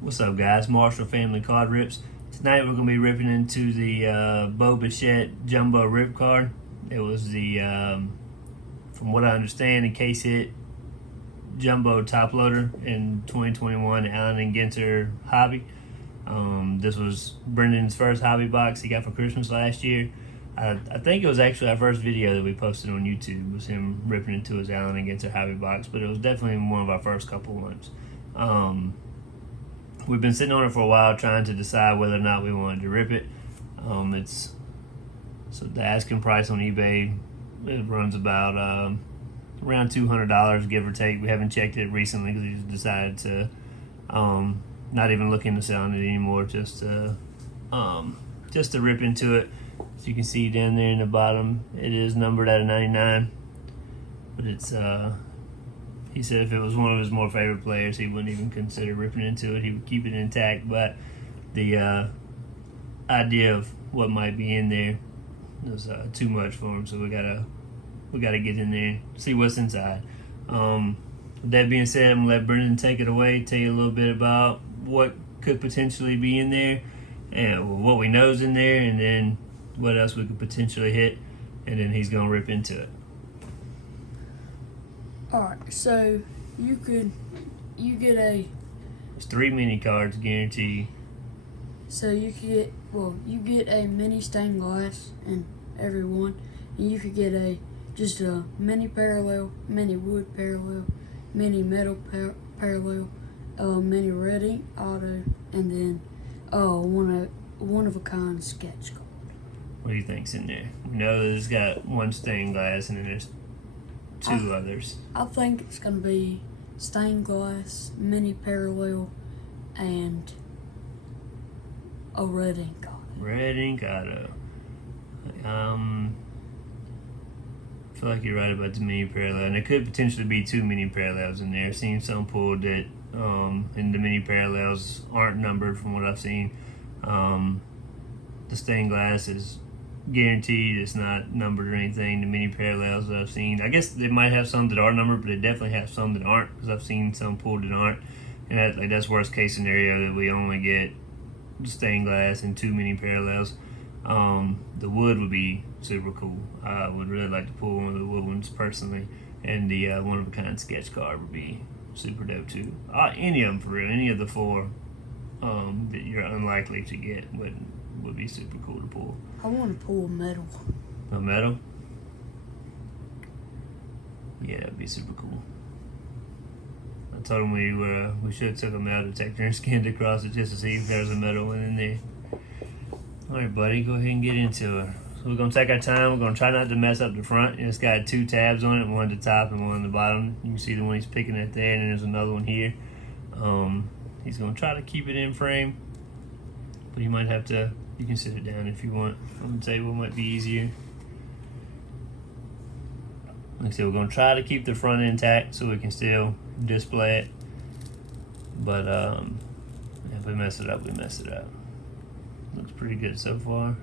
What's up, guys? Marshall Family Card Rips. Tonight we're going to be ripping into the Bo Bichette Jumbo Rip Card. It was the, from what I understand, the case hit Jumbo Top Loader in 2021 Allen & Ginter Hobby. This was Brendan's first hobby box he got for Christmas last year. I think it was actually our first video that we posted on YouTube, was him ripping into his Allen & Ginter hobby box, but it was definitely one of our first couple ones. We've been sitting on it for a while trying to decide whether or not we wanted to rip it. So the asking price on eBay, it runs about around $200, give or take. We haven't checked it recently because we just decided to not even look into selling it anymore, just to rip into it. As you can see down there in the bottom, it is numbered at a 99, but it's he said if it was one of his more favorite players, he wouldn't even consider ripping into it. He would keep it intact, but the idea of what might be in there was too much for him, so we gotta get in there, see what's inside. With that being said, I'm gonna let Brendan take it away, tell you a little bit about what could potentially be in there, and what we know is in there, and then what else we could potentially hit, and then he's gonna rip into it. Alright, so you get a... There's 3 mini cards guaranteed. So you get a mini stained glass in every one, and you could get just a mini parallel, mini wood parallel, mini metal parallel, mini red ink auto, and then one of a kind sketch card. What do you think's in there? We know that it's got one stained glass, and then there's 2 others. I think it's gonna be stained glass, mini parallel, and a red ink auto. Red ink auto. I feel like you're right about the mini parallel, and there could potentially be 2 mini parallels in there. I've seen some pulled that and the mini parallels aren't numbered from what I've seen. The stained glass is guaranteed, it's not numbered or anything. The mini parallels that I've seen, I guess they might have some that are numbered, but they definitely have some that aren't, because I've seen some pulled that aren't, and that's worst case scenario, that we only get stained glass and 2 mini parallels. The wood would be super cool. I would really like to pull one of the wood ones personally, and the one of a kind sketch card would be super dope too. Any of them, for real, any of the 4 that you're unlikely to get would be super cool to pull. I want to pull a metal. A metal? Yeah, that'd be super cool. I told him we should have took a metal detector and scanned across it just to see if there was a metal one in there. Alright, buddy, go ahead and get into it. So we're going to take our time. We're going to try not to mess up the front. It's got 2 tabs on it, one at the top and one at the bottom. You can see the one he's picking at there, and then there's another one here. He's going to try to keep it in frame, but you might have to, you can sit it down if you want. I'm going to tell you what might be easier. Like I said, we're going to try to keep the front intact so we can still display it. But if we mess it up, we mess it up. Looks pretty good so far.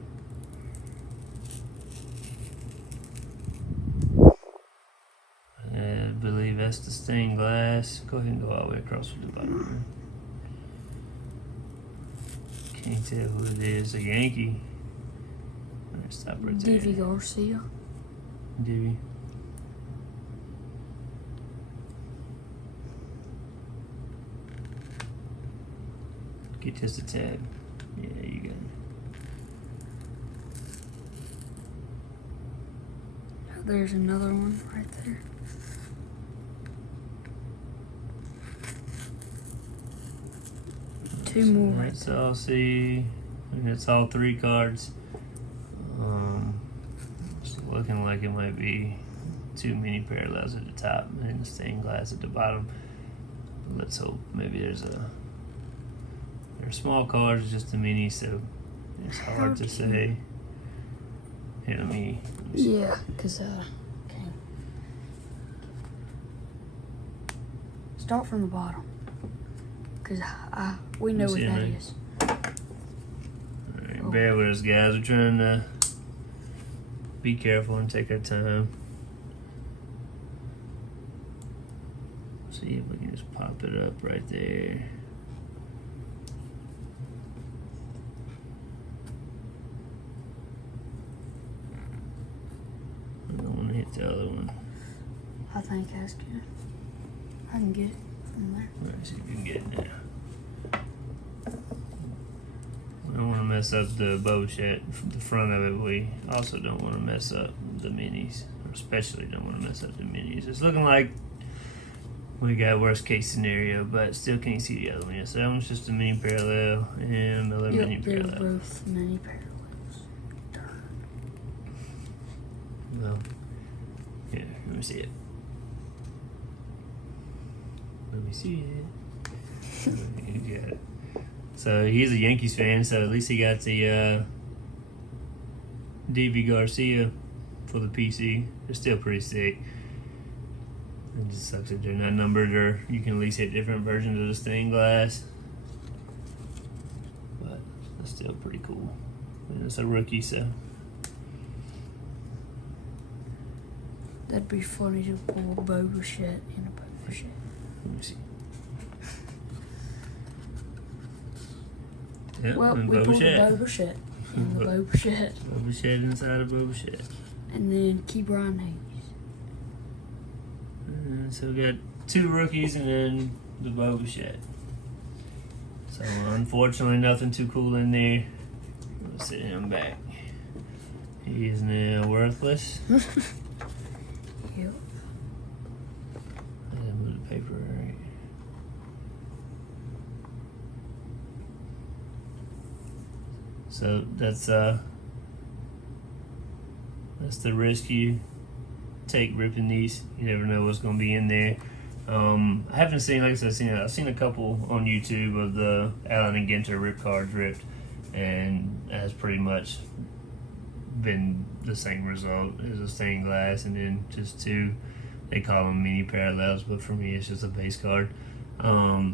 I believe that's the stained glass. Go ahead and go all the way across with the bottom. Can't tell who it is. A Yankee. Let's stop right there. Divvy Garcia. Divvy. Get just a tab. Yeah, you got it. There's another one right there. Two more right That's all. See, and that's all 3 cards. It's looking like it might be 2 mini parallels at the top and the stained glass at the bottom. Let's hope. Maybe they're small cards, just a mini, so it's hard to say. Here, let me see. Yeah, because start from the bottom, because we know what that is. Alright, bear with us, guys. We're trying to be careful and take our time. See if we can just pop it up right there. think has to. I can get it from there. Let's see if we can get it now. We don't want to mess up the Bo Bichette from the front of it. We also don't want to mess up the minis, or especially don't want to mess up the minis. It's looking like we got worst case scenario, but still can't see the other one yet. So that one's just a mini parallel and another mini They're parallel. both mini parallels. Darn. Well, yeah, let me see it. Let me see it. He's got it. So he's a Yankees fan, so at least he got the DV Garcia for the PC. They're still pretty sick. It just sucks that they're not numbered, or you can at least hit different versions of the stained glass. But that's still pretty cool. And it's a rookie, so. That'd be funny to pull a Bo Bichette in a Bo Bichette. Let me see. Yep, Well, and we Bo pulled a Bichette. Bo Bichette in the Bo Bichette. Bo Bichette inside of Bo Bichette. And then Key Brian Hayes. So we got 2 rookies and then the Bo Bichette. So unfortunately, nothing too cool in there. Let's sit him back. He is now worthless. Yep. I didn't move the paper right. So that's the risk you take ripping these. You never know what's going to be in there. I haven't seen, like I said, I've seen a couple on YouTube of the Allen and Ginter rip cards ripped, and that has pretty much been the same result as a stained glass, and then just 2, they call them mini parallels, but for me it's just a base card. I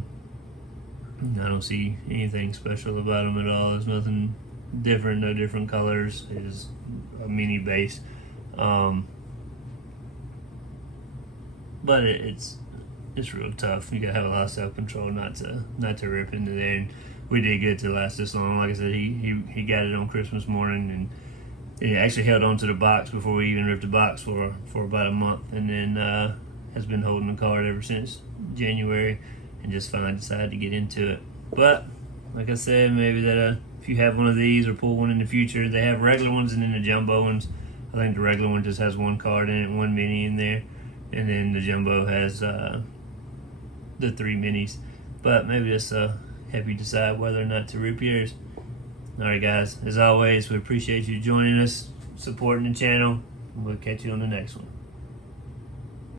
don't see anything special about them at all. There's nothing different, no different colors. It's a mini base. But it's real tough. You gotta have a lot of self-control not to rip into there. And we did get it to last this long. Like I said, he got it on Christmas morning, and he actually held on to the box before we even ripped the box for about a month, and then has been holding the card ever since January, and just finally decided to get into it. But like I said, maybe that if you have one of these or pull one in the future, they have regular ones and then the jumbo ones. I think the regular one just has 1 card in it, 1 mini in there. And then the jumbo has the 3 minis. But maybe just help you decide whether or not to rip yours. Alright guys, as always, we appreciate you joining us, supporting the channel. We'll catch you on the next one.